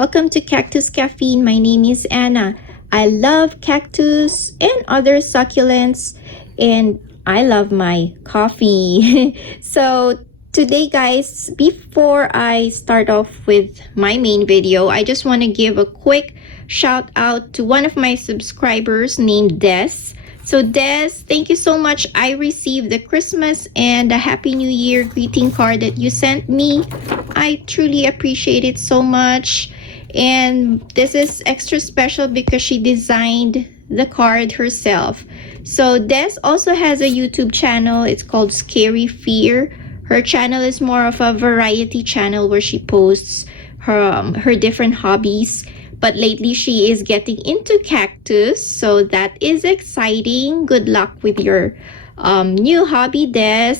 Welcome to Cactus Caffeine. My name is Anna. I love cactus and other succulents, and I love my coffee. So today, guys, before I start off with my main video, I just want to give a quick shout out to one of my subscribers named Des. So Des, thank you so much. I received the Christmas and a Happy New Year greeting card that you sent me. I truly appreciate it so much. And this is extra special because she designed the card herself. So Des also has a YouTube channel. It's called Scary Fear. Her channel is more of a variety channel where she posts her different hobbies. But lately she is getting into cactus, so that is exciting. Good luck with your new hobby, Des.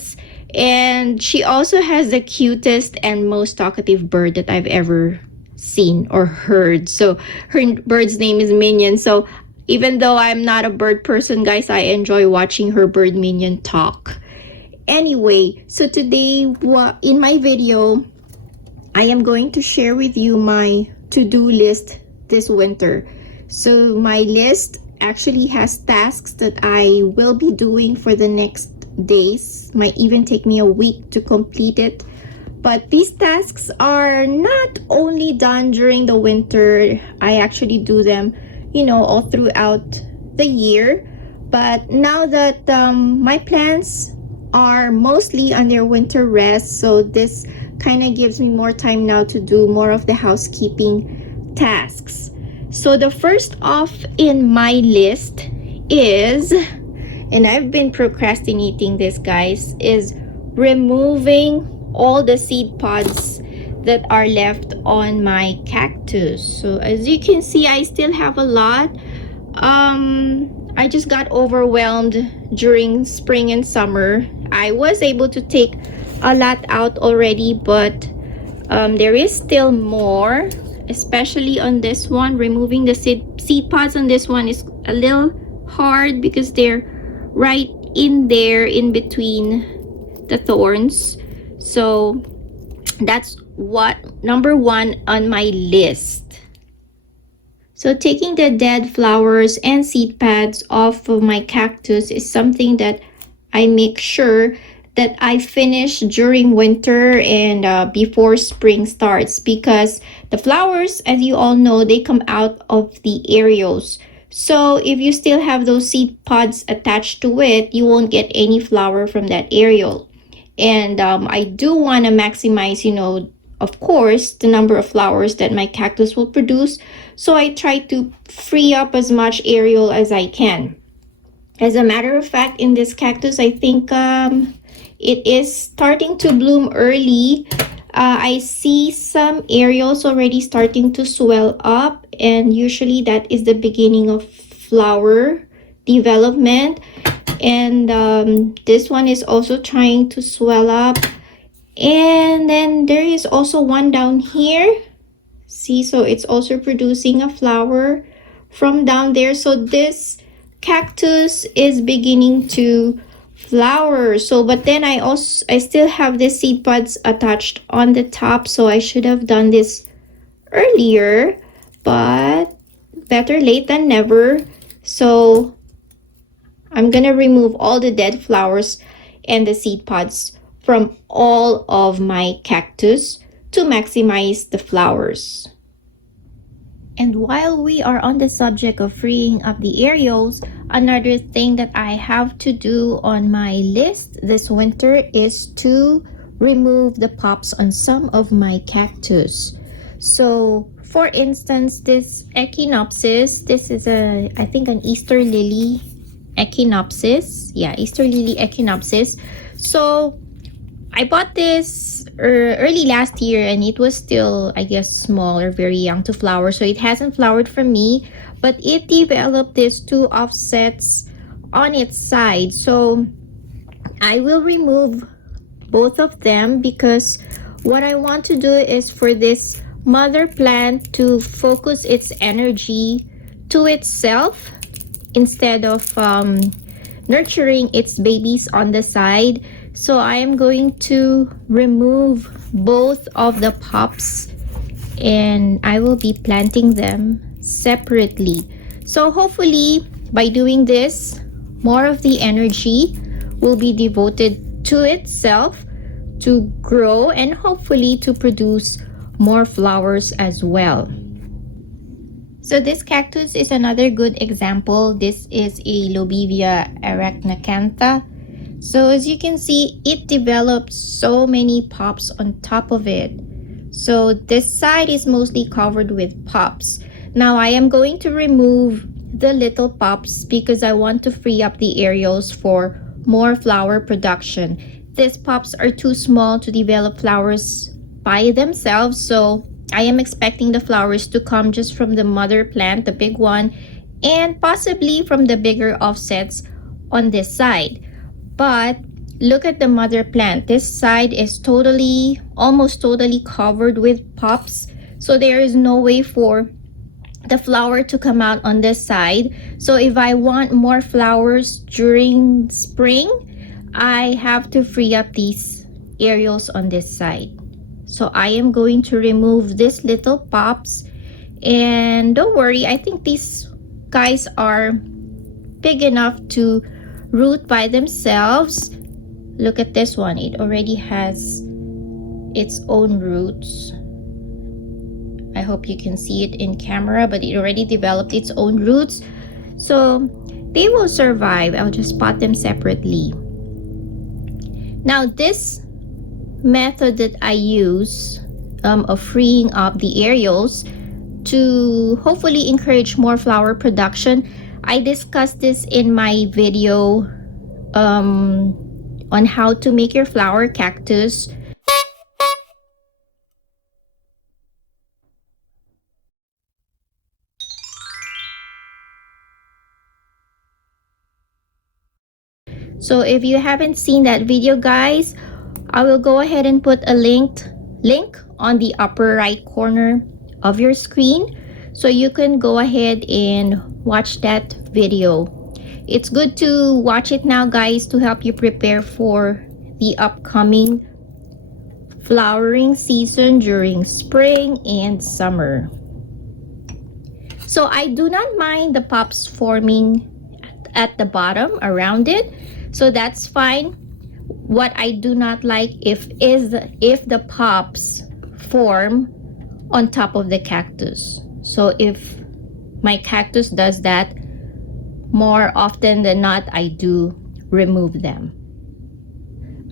And she also has the cutest and most talkative bird that I've ever seen or heard. So her bird's name is Minion. So even though I'm not a bird person, guys, I enjoy watching her bird Minion talk. Anyway, so today in my video, I am going to share with you my to-do list this winter. So my list actually has tasks that I will be doing for the next days. Might even take me a week to complete it. But these tasks are not only done during the winter. I actually do them, all throughout the year. But now that my plants are mostly on their winter rest, so this kind of gives me more time now to do more of the housekeeping tasks. So the first off in my list is, and I've been procrastinating this, guys, is removing all the seed pods that are left on my cactus. So as you can see, I still have a lot. I just got overwhelmed during spring and summer. I was able to take a lot out already, but there is still more, especially on this one. Removing the seed pods on this one is a little hard because they're right in there in between the thorns. So that's number one on my list. So taking the dead flowers and seed pads off of my cactus is something that I make sure that I finish during winter and before spring starts, because the flowers, as you all know, they come out of the areoles. So if you still have those seed pods attached to it, you won't get any flower from that areole. And I do want to maximize, of course, the number of flowers that my cactus will produce. So I try to free up as much areole as I can. As a matter of fact, in this cactus, I think it is starting to bloom early. I see some areoles already starting to swell up, and usually that is the beginning of flower development. And this one is also trying to swell up. And then there is also one down here. See, so it's also producing a flower from down there. So this cactus is beginning to flower. So but then I still have the seed pods attached on the top, so I should have done this earlier, but better late than never. So I'm gonna remove all the dead flowers and the seed pods from all of my cactus to maximize the flowers. And while we are on the subject of freeing up the areoles, another thing that I have to do on my list this winter is to remove the pups on some of my cactus. So for instance, this echinopsis, this is I think an Easter lily echinopsis. Yeah, Easter lily echinopsis. So I bought this early last year, and it was still, I guess, small or very young to flower, so it hasn't flowered for me, but it developed these two offsets on its side. So I will remove both of them because what I want to do is for this mother plant to focus its energy to itself instead of nurturing its babies on the side. So I am going to remove both of the pups and I will be planting them separately. So hopefully by doing this, more of the energy will be devoted to itself to grow and hopefully to produce more flowers as well. So this cactus is another good example. This is a Lobivia arachnacantha. So as you can see, it developed so many pups on top of it. So this side is mostly covered with pups. Now I am going to remove the little pups because I want to free up the areas for more flower production. These pups are too small to develop flowers by themselves, so I am expecting the flowers to come just from the mother plant, the big one, and possibly from the bigger offsets on this side. But look at the mother plant. This side is almost totally covered with pups, so there is no way for the flower to come out on this side. So if I want more flowers during spring, I have to free up these areas on this side. So I am going to remove these little pups, and don't worry, I think these guys are big enough to root by themselves. Look at this one, it already has its own roots. I hope you can see it in camera, but it already developed its own roots, so they will survive. I'll just pot them separately. Now this method that I use of freeing up the areas to hopefully encourage more flower production, I discussed this in my video on how to make your flower cactus. So if you haven't seen that video, guys, I will go ahead and put a link on the upper right corner of your screen, so you can go ahead and watch that video. It's good to watch it now, guys, to help you prepare for the upcoming flowering season during spring and summer. So I do not mind the pups forming at the bottom around it, so that's fine. What I do not like if the pups form on top of the cactus. So if my cactus does that, more often than not, I do remove them.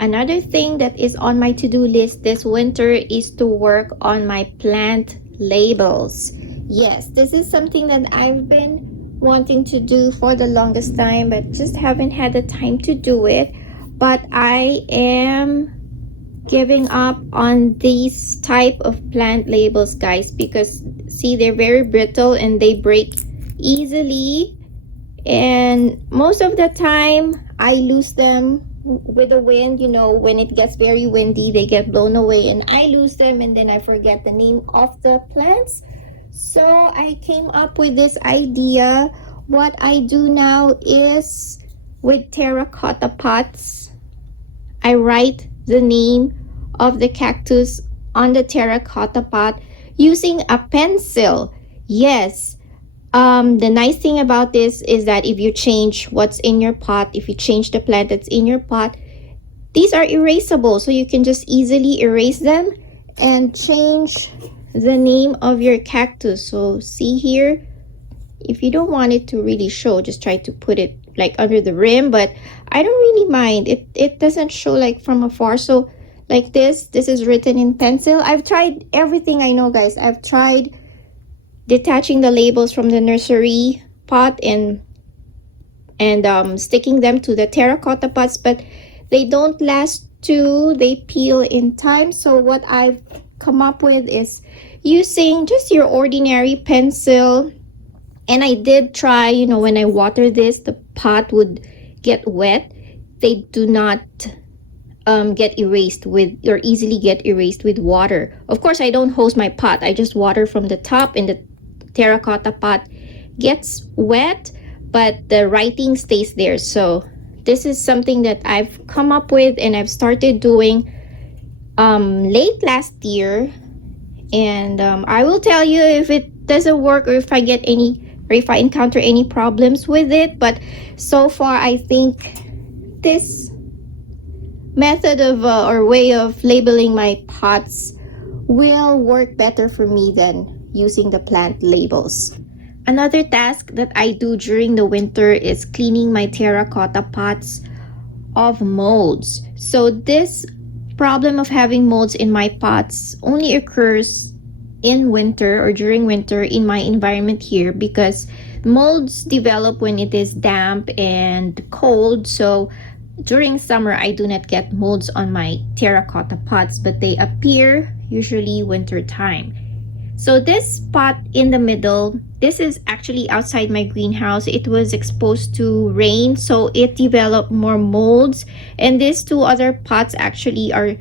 Another thing that is on my to-do list this winter is to work on my plant labels. Yes, this is something that I've been wanting to do for the longest time, but just haven't had the time to do it. But I am giving up on these type of plant labels, guys, because see, they're very brittle and they break easily, and most of the time I lose them with the wind. You know, when it gets very windy, they get blown away and I lose them, and then I forget the name of the plants. So I came up with this idea. What I do now is, with terracotta pots, I write the name of the cactus on the terracotta pot using a pencil. Yes, the nice thing about this is that if you change what's in your pot, if you change the plant that's in your pot, these are erasable, so you can just easily erase them and change the name of your cactus. So see here, if you don't want it to really show, just try to put it like under the rim, but I don't really mind. It doesn't show like from afar. So like this is written in pencil. I've tried everything I know, guys. I've tried detaching the labels from the nursery pot and sticking them to the terracotta pots, but they don't last too. They peel in time. So what I've come up with is using just your ordinary pencil. And I did try, you know, when I water this, the pot would get wet. They do not get erased with, or easily get erased with water. Of course, I don't hose my pot. I just water from the top, and the terracotta pot gets wet, but the writing stays there. So this is something that I've come up with and I've started doing late last year. And I will tell you if it doesn't work or if I encounter any problems with it. But so far, I think this method of or way of labeling my pots will work better for me than using the plant labels. Another task that I do during the winter is cleaning my terracotta pots of molds. So this problem of having molds in my pots only occurs in winter or during winter in my environment here, because molds develop when it is damp and cold. So during summer, I do not get molds on my terracotta pots, but they appear usually winter time. So this pot in the middle, this is actually outside my greenhouse. It was exposed to rain, so it developed more molds. And these two other pots actually are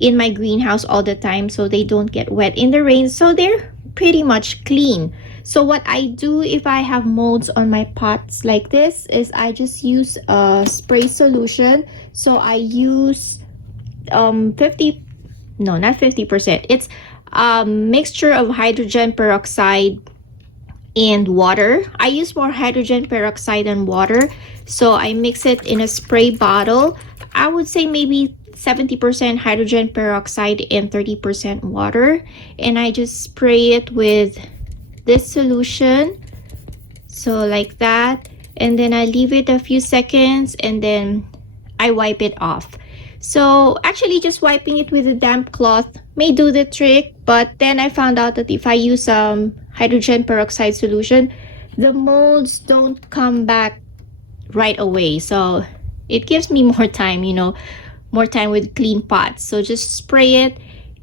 in my greenhouse all the time, so they don't get wet in the rain. So they're pretty much clean. So what I do if I have molds on my pots like this is I just use a spray solution. So I use 50, no, not 50%. It's a mixture of hydrogen peroxide and water. I use more hydrogen peroxide than water. So I mix it in a spray bottle. I would say maybe 70% hydrogen peroxide and 30% water. And I just spray it with this solution. So like that. And then I leave it a few seconds and then I wipe it off. So actually just wiping it with a damp cloth may do the trick, but then I found out that if I use hydrogen peroxide solution, the molds don't come back right away. So it gives me more time, more time with clean pots. So just spray it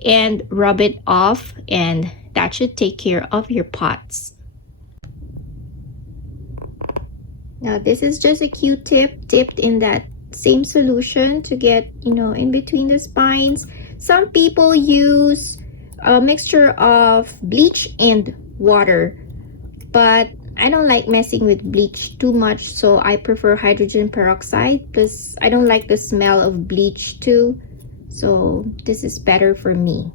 and rub it off, and that should take care of your pots. Now this is just a Q-tip dipped in that same solution to get in between the spines. Some people use a mixture of bleach and water, but I don't like messing with bleach too much, so I prefer hydrogen peroxide because I don't like the smell of bleach too. So this is better for me.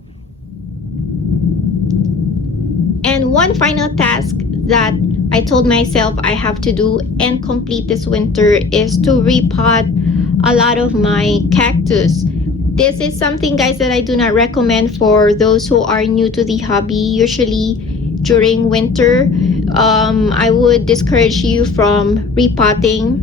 And one final task that I told myself I have to do and complete this winter is to repot a lot of my cactus. This is something, guys, that I do not recommend for those who are new to the hobby. Usually during winter, I would discourage you from repotting.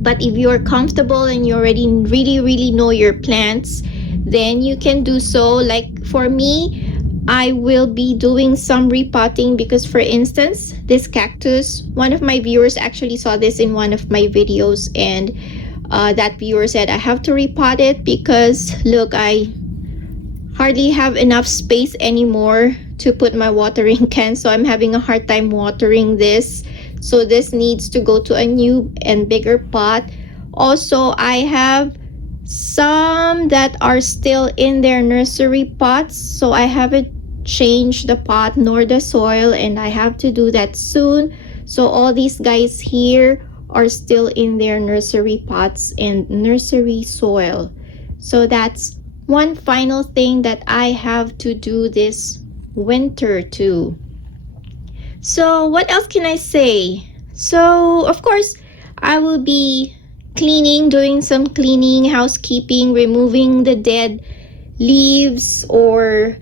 But if you're comfortable and you already really know your plants, then you can do so. Like for me, I will be doing some repotting because, for instance, this cactus, one of my viewers actually saw this in one of my videos, and that viewer said I have to repot it because look, I hardly have enough space anymore to put my watering can, so I'm having a hard time watering this. So this needs to go to a new and bigger pot. Also, I have some that are still in their nursery pots, so I haven't changed the pot nor the soil, and I have to do that soon. So all these guys here are still in their nursery pots and nursery soil. So that's one final thing that I have to do this winter too. So what else can I say? So of course I will be cleaning, doing some cleaning, housekeeping, removing the dead leaves or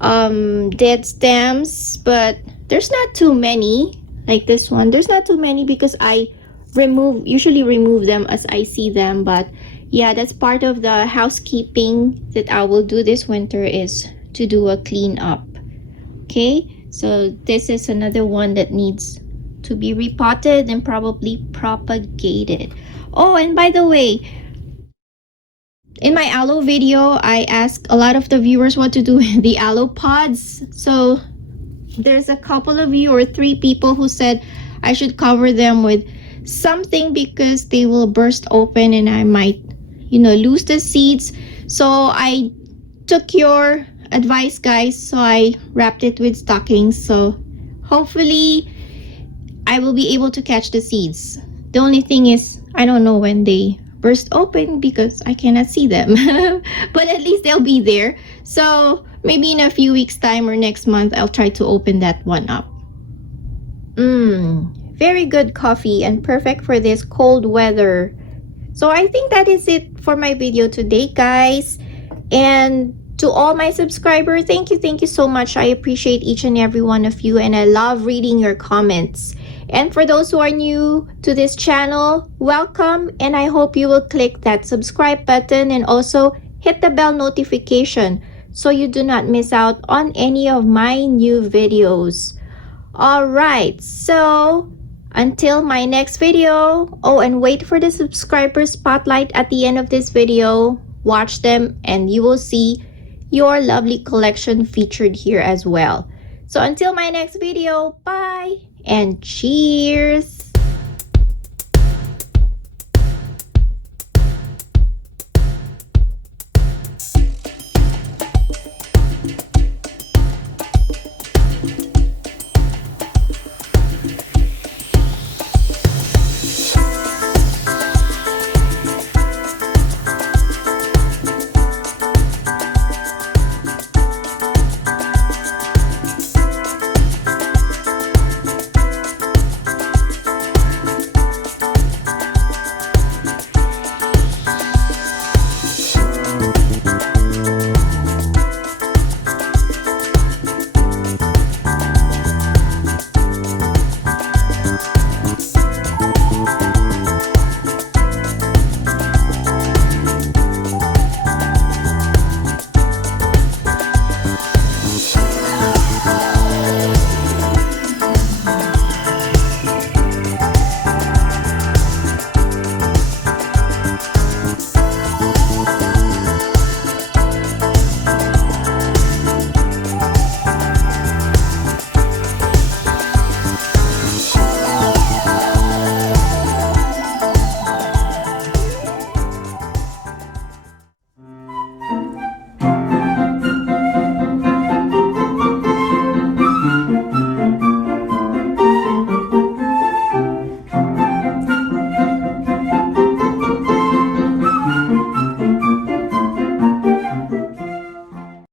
dead stems, but there's not too many. Like this one, there's not too many because I usually remove them as I see them. But yeah, that's part of the housekeeping that I will do this winter, is to do a clean up. Okay, so this is another one that needs to be repotted and probably propagated. Oh, and by the way, in my aloe video, I asked a lot of the viewers what to do with the aloe pods. So there's a couple of you or 3 people who said I should cover them with something because they will burst open and I might, lose the seeds. So I took your advice, guys. So I wrapped it with stockings. So hopefully I will be able to catch the seeds. The only thing is I don't know when they burst open because I cannot see them. But at least they'll be there. So Maybe in a few weeks time or next month, I'll try to open that one up. Very good coffee and perfect for this cold weather. So I think that is it for my video today, guys. And to all my subscribers, thank you so much. I appreciate each and every one of you, and I love reading your comments. And for those who are new to this channel, welcome, and I hope you will click that subscribe button and also hit the bell notification so you do not miss out on any of my new videos. Alright, so until my next video, oh, and wait for the subscriber spotlight at the end of this video. Watch them and you will see your lovely collection featured here as well. So until my next video, bye and cheers!